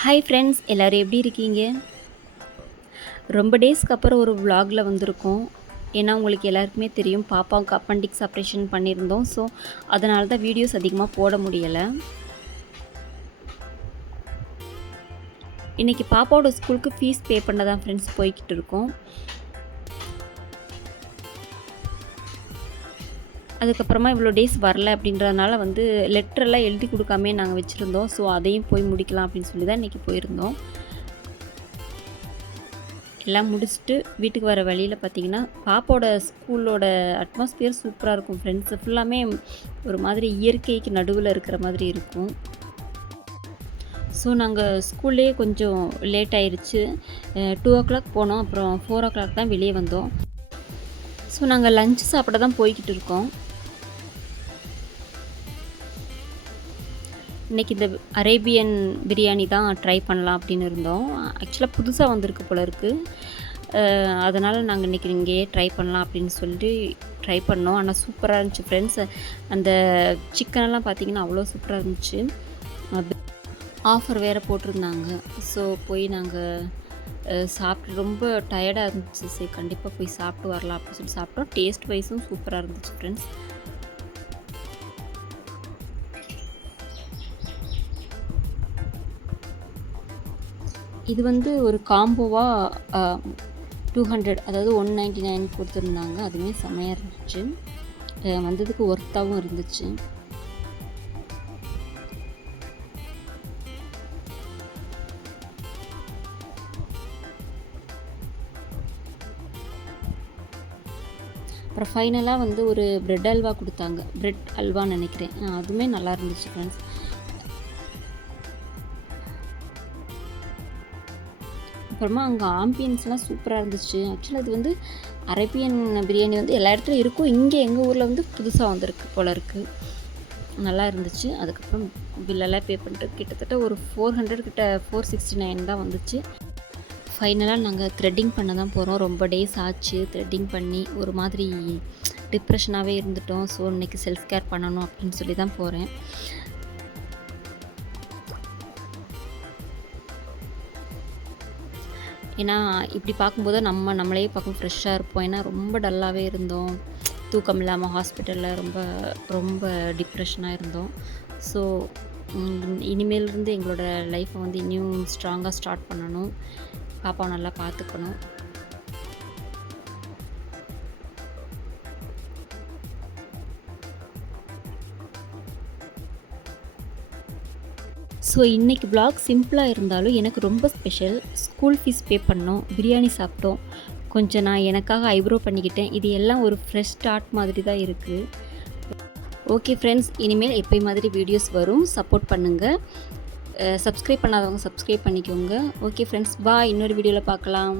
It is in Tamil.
ஹாய் ஃப்ரெண்ட்ஸ், எல்லோரும் எப்படி இருக்கீங்க? ரொம்ப டேஸ்க்கு அப்புறம் ஒரு விலாகில் வந்திருக்கோம். ஏன்னா உங்களுக்கு எல்லாருக்குமே தெரியும், பாப்பாவுக்கு அப்பெண்டிக்ஸ் ஆப்ரேஷன் பண்ணியிருந்தோம். ஸோ அதனால தான் வீடியோஸ் அதிகமாக போட முடியலை. இன்றைக்கி பாப்பாவோட ஸ்கூலுக்கு ஃபீஸ் பே பண்ண தான் ஃப்ரெண்ட்ஸ் போய்கிட்டு இருக்கோம். அதுக்கப்புறமா இவ்வளோ டேஸ் வரல அப்படின்றதுனால லெட்டரெல்லாம் எழுதி கொடுக்காமே நாங்கள் வச்சுருந்தோம். ஸோ அதையும் போய் முடிக்கலாம் அப்படின்னு சொல்லி தான் இன்றைக்கி போயிருந்தோம். எல்லாம் முடிச்சுட்டு வீட்டுக்கு வர வழியில் பார்த்திங்கன்னா, பாப்பாவோட ஸ்கூலோட அட்மாஸ்பியர் சூப்பராக இருக்கும் ஃப்ரெண்ட்ஸ். ஃபுல்லாமே ஒரு மாதிரி இயற்கைக்கு நடுவில் இருக்கிற மாதிரி இருக்கும். ஸோ நாங்கள் ஸ்கூல்லேயே கொஞ்சம் லேட் ஆயிடுச்சு. 2:00 போனோம். அப்புறம் 4:00 தான் வெளியே வந்தோம். ஸோ நாங்கள் லஞ்ச் சாப்பிட தான் போய்கிட்டு இருக்கோம். இன்றைக்கி இந்த அரேபியன் பிரியாணி தான் ட்ரை பண்ணலாம் அப்படின்னு இருந்தோம். ஆக்சுவலாக புதுசாக வந்திருக்கு போல இருக்குது. அதனால் நாங்கள் இன்றைக்கி இங்கேயே ட்ரை பண்ணலாம் அப்படின்னு சொல்லி ட்ரை பண்ணோம். ஆனால் சூப்பராக இருந்துச்சு ஃப்ரெண்ட்ஸ். அந்த சிக்கனெல்லாம் பார்த்திங்கன்னா அவ்வளோ சூப்பராக இருந்துச்சு. ஆஃபர் வேறு போட்டிருந்தாங்க. ஸோ போய் நாங்கள் சாப்பிட்டு ரொம்ப டயர்டாக இருந்துச்சு. சரி கண்டிப்பாக போய் சாப்பிட்டு வரலாம் அப்படின்னு சொல்லி சாப்பிட்டோம். டேஸ்ட் வைஸும் சூப்பராக இருந்துச்சு ஃப்ரெண்ட்ஸ். இது ஒரு காம்போவாக 200, அதாவது 199 கொடுத்துருந்தாங்க. அதுவுமே செம்மையாக இருந்துச்சு. வந்ததுக்கு ஒர்த்தாகவும் இருந்துச்சு. அப்புறம் ஃபைனலாக ஒரு ப்ரெட் அல்வா கொடுத்தாங்க. ப்ரெட் அல்வான்னு நினைக்கிறேன். அதுவுமே நல்லா இருந்துச்சு ஃப்ரெண்ட்ஸ். அப்புறமா அங்கே ஆம்பியன்ஸ்லாம் சூப்பராக இருந்துச்சு. ஆக்சுவலாக இது அரேபியன் பிரியாணி எல்லா இடத்துலையும் இருக்கும். இங்கே எங்கள் ஊரில் புதுசாக வந்திருக்கு போல இருக்குது. நல்லா இருந்துச்சு. அதுக்கப்புறம் பில்லெல்லாம் பே பண்ணிட்டு கிட்டத்தட்ட ஒரு 400 கிட்ட 469 தான் வந்துச்சு. ஃபைனலாக நாங்கள் த்ரெட்டிங் பண்ண தான் போகிறோம். ரொம்ப டேஸ் ஆச்சு த்ரெட்டிங் பண்ணி. ஒரு மாதிரி டிப்ரெஷனாகவே இருந்துட்டோம். ஸோ இன்றைக்கி செல்ஃப் கேர் பண்ணணும் அப்படின்னு சொல்லி தான் போகிறேன். ஏன்னா இப்படி பார்க்கும்போது நம்மளே பார்க்கும் ஃப்ரெஷ்ஷாக இருப்போம். ஏன்னா ரொம்ப டல்லாகவே இருந்தோம். தூக்கம் இல்லாமல் ஹாஸ்பிட்டலில் ரொம்ப ரொம்ப டிப்ரெஷனாக இருந்தோம். ஸோ இனிமேலிருந்து எங்களோட லைஃப்பை இன்னும் ஸ்ட்ராங்காக ஸ்டார்ட் பண்ணணும். பாப்பாவை நல்லா பார்த்துக்கணும். ஸோ இன்றைக்கி வ்ளாக் சிம்பிளாக இருந்தாலும் எனக்கு ரொம்ப ஸ்பெஷல். ஸ்கூல் ஃபீஸ் பே பண்ணோம், பிரியாணி சாப்பிட்டோம், கொஞ்சம் நான் எனக்காக ஐப்ரோ பண்ணிக்கிட்டேன். இது எல்லாம் ஒரு ஃப்ரெஷ் ஸ்டார்ட் மாதிரி தான் இருக்குது. ஓகே ஃப்ரெண்ட்ஸ், இனிமேல் எப்போயும் மாதிரி வீடியோஸ் வரும். சப்போர்ட் பண்ணுங்கள். சப்ஸ்கிரைப் பண்ணாதவங்க சப்ஸ்கிரைப் பண்ணிக்கோங்க. ஓகே ஃப்ரெண்ட்ஸ், பாய். இன்னொரு வீடியோவில் பார்க்கலாம்.